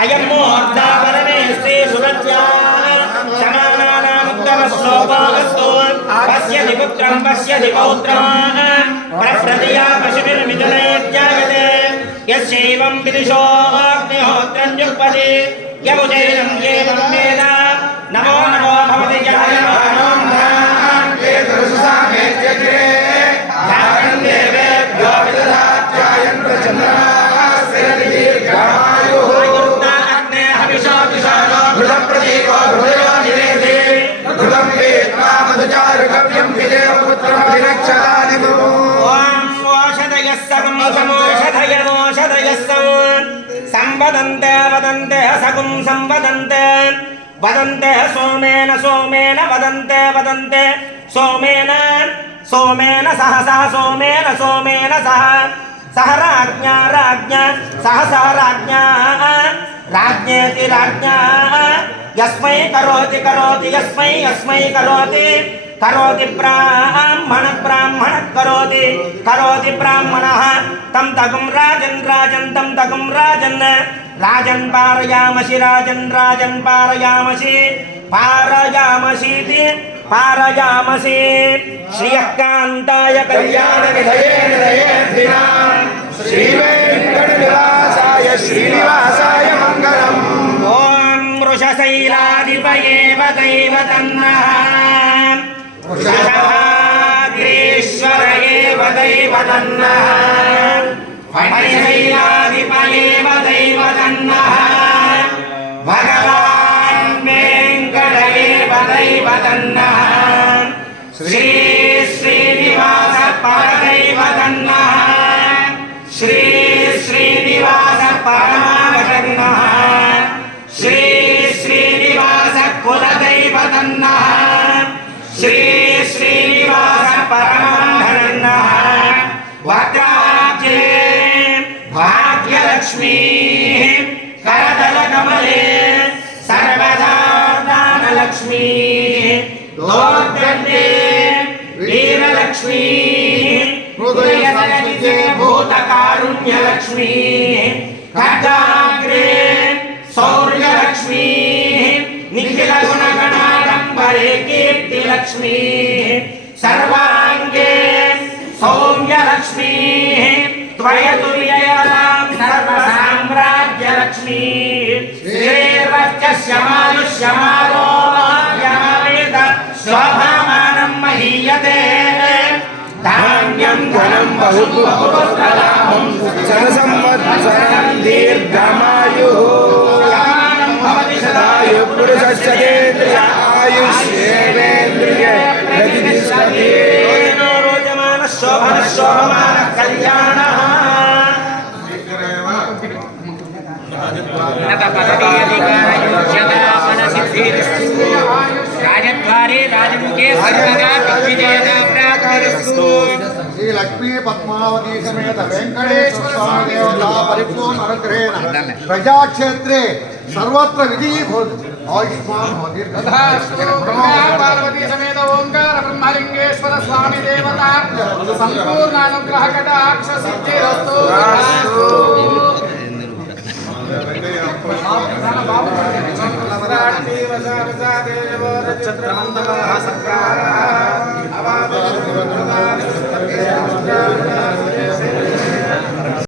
अयं मुहूर्ता परमेष्टि सुरत्या समानानामुत्तमश्लोकोऽस्तु पश्यति पुत्रं पश्यति पौत्रं प्रप्रदया पशुभिर्मिथुनैत्यागते यस्यैवं विदिशो अग्निहोत्रं जुह्वति यमुजैनं एवं वेद नमो नमो भवति जय संवदन्ते वदन्ते सगुं संवदन्ते वदन्ते सोमेन सोमेन वदन्ते वदन्ते सोमेन सोमेन सह सह सोमेन सोमेन सह सह राज्ञा राज्ञा सह सह राज्ञा राज्ञेति राज्ञा यस्मै करोति करोति यस्मै यस्मै करोति करोति ब्राह्मण ब्राह्मण करोति करोति ब्राह्मणः तं तगुं राजन् राजन् तं तगुं राजन् राजन् पारयामसि राजन् राजन् पारयामसि पारयामसीति पारयामसि श्रियकान्ताय कल्याणनिधये निधयेऽर्थिनां श्रीवेङ्कटनिवासाय श्रीनिवासाय मङ्गलम् ॐ वृषशैलाधिपये वदैव तन्नः वृषभाग्रेश्वरये वदैव तन्नः फणिशैलाधिपये वदैव तन्नः भगवान् वेङ्कटये वदैव तन्नः श्री श्रीनिवास परदैव तन्नः श्री श्रीनिवास परमावतन्नः श्री श्रीनिवास कुलदैव तन्नः श्री श्रीनिवास परमाधनः वक्राब्जे भाग्यलक्ष्मी करदलकमले सर्वदा दानलक्ष्मी दोर्दण्डे वीरलक्ष्मी हृदयसरसिजे भूतकारुण्यलक्ष्मी खड्गाग्रे शौर्यलक्ष्मी निखिलगुणगणाडम्बरे कीर्तिलक्ष्मी सर्वाङ्गे सौम्यलक्ष्मी त्वयतुल्ययां सर्वसाम्राज्यलक्ष्मी श्रीर्वच्चस्य मानुष्यमारोग्यमावेद शोभामानं महीयते धान्यं धनं बहुपुत्रलाभं जनसंवत्सरं दीर्घमायुः पुरुषस्य आयुष्येवेन्द्रिये प्रतिष्ठते रोचमान शोभन शोभमान कल्याणः राजद्वारे राजमुखे सर्वदा विजयदा प्राप्तिरस्तु श्री लक्ष्मी पद्मावती समेत वेंकटेश्वर स्वामी देवता परिपूर्ण अनुग्रहेण प्रजाक्षेत्रे सर्वत्र विधि आयुष्मान पार्वती समेत ओंकार ब्रह्मलिंगेश्वर स्वामी देवता संपूर्ण अनुग्रह कटाक्ष सिद्धिरस्तु छत्रमंडल